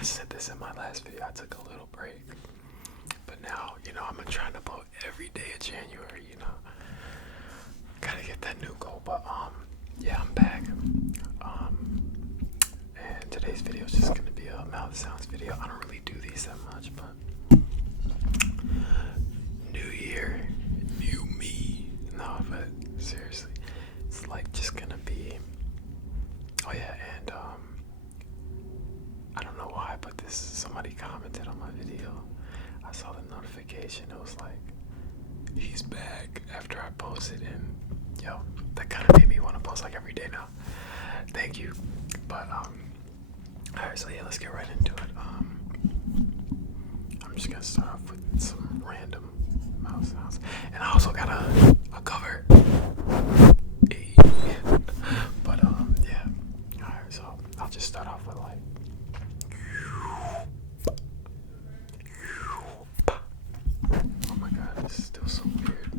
I said this in my last video. I took a little break, but now I'm trying to upload every day of January. Gotta get that new goal. But yeah, I'm back. And today's video is just gonna be a mouth sounds video. I don't really do these that much, but new year, new me. No, but seriously, it's like just gonna be. Oh yeah, and I don't know why, but somebody commented on my video. I saw the notification. It was like, he's back after I posted, and yo, that kind of made me want to post like every day now. Thank you. But alright, so yeah, let's get right into it. I'm just gonna start off with some random mouse sounds, and I also got a cover. Hey. But yeah. Alright, so I'll just start off with like. Oh my god, this is still so weird.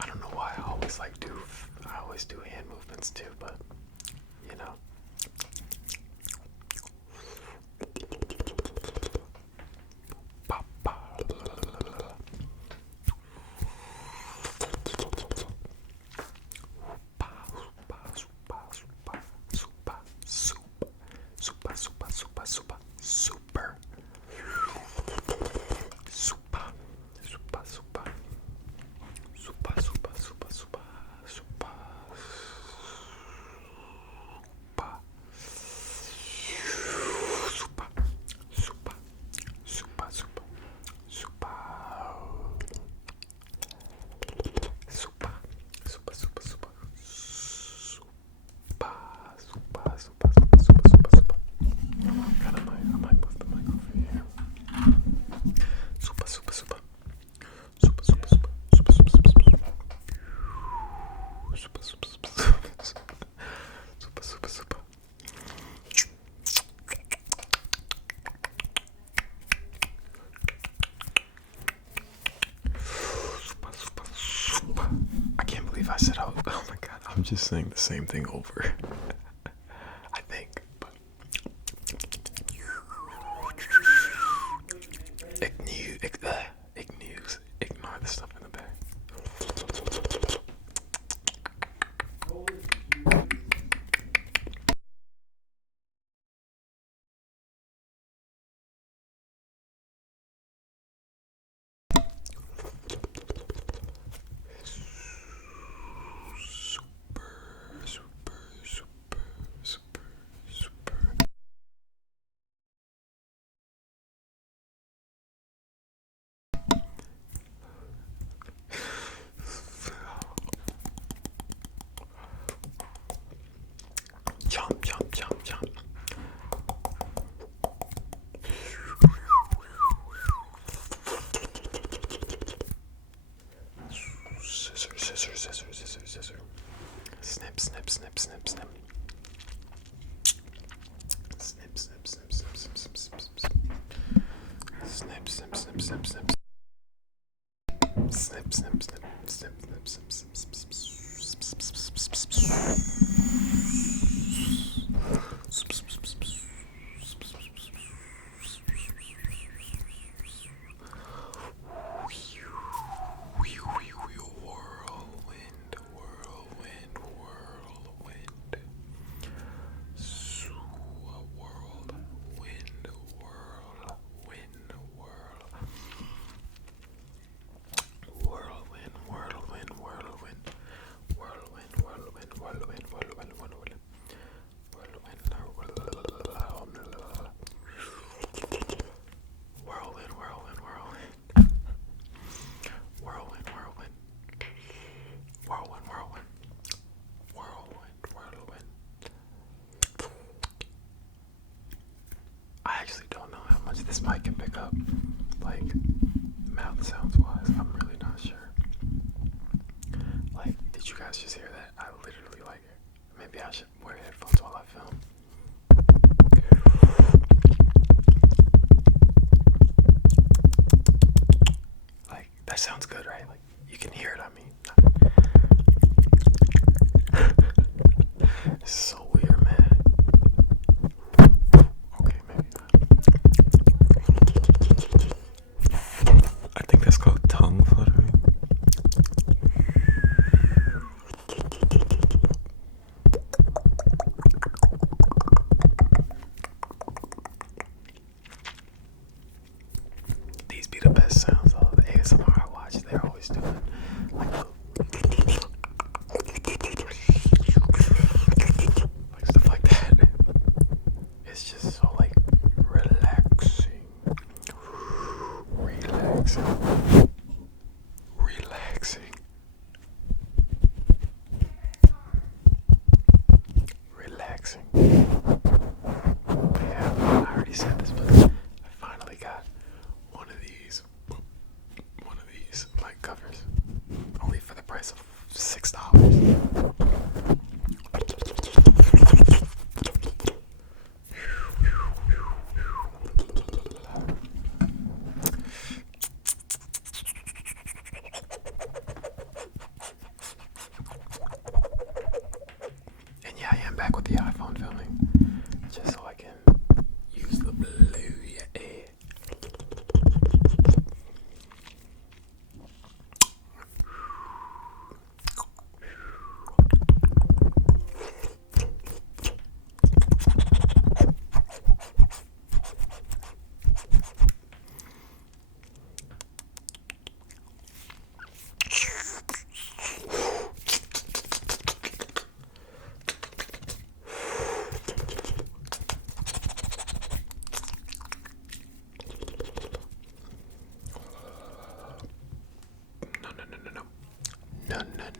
I don't know why I always do hand movements too, but you know. I can't believe I said, oh my god, I'm just saying the same thing over. I think, but ignore the stuff in the back. Jump, jump, jump, jump. Scissor, scissor, scissor, scissor, scissor. Snip, snip, snip, snip, snip. Snip, snip, snip, snip, snip, snip, snip, snip. Snip, snip, snip, snip, snip. Snip, snip, snip, snip, snip, snip, snip, snip, snip. This mic can pick up, like, mouth sounds wise. I'm really not sure. Like, did you guys just hear that? I literally like it. Maybe I should wear headphones while I film. Like, that sounds good, right? Like, you can hear it, I mean. Relaxing. Relaxing. Yeah, I already said this, but I finally got one of these mic covers, only for the price of $6. And yeah, I am back with the iPhone filming, just so I can use the blue air.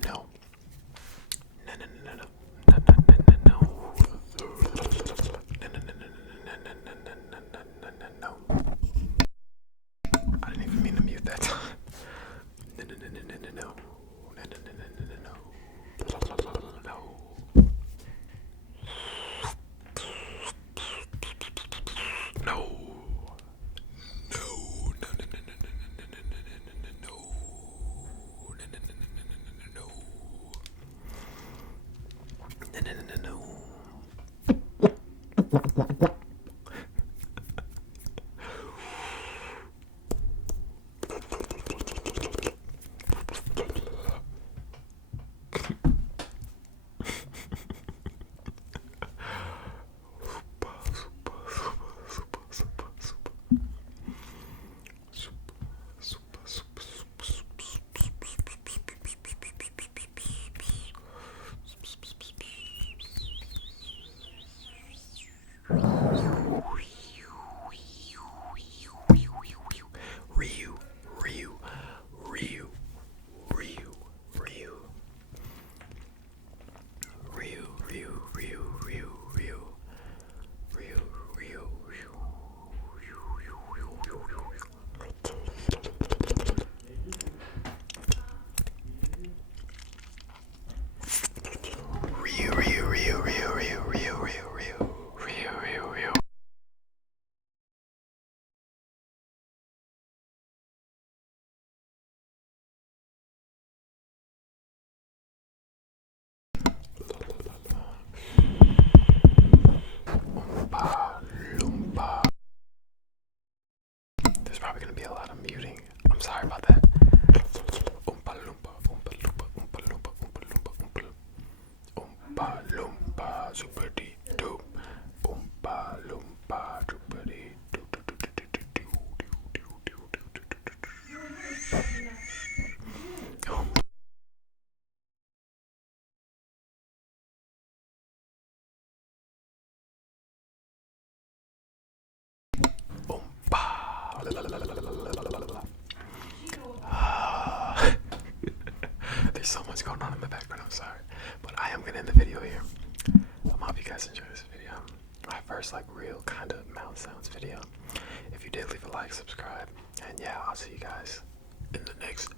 No. I didn't even mean to mute that time. No. There's probably gonna be a lot of muting. I'm sorry about that. Oompa loompa, oompa loompa, oompa loompa, oompa loompa, oompa loompa, oompa loompa, super dee doop, oompa loompa, super dee doo doo doo doo doo doo doo doo doo doo. Oompa. There's so much going on in the background, I'm sorry. But I am gonna end the video here. I hope you guys enjoy this video. My first like real kind of mouth sounds video. If you did, leave a like, subscribe, and yeah, I'll see you guys in the next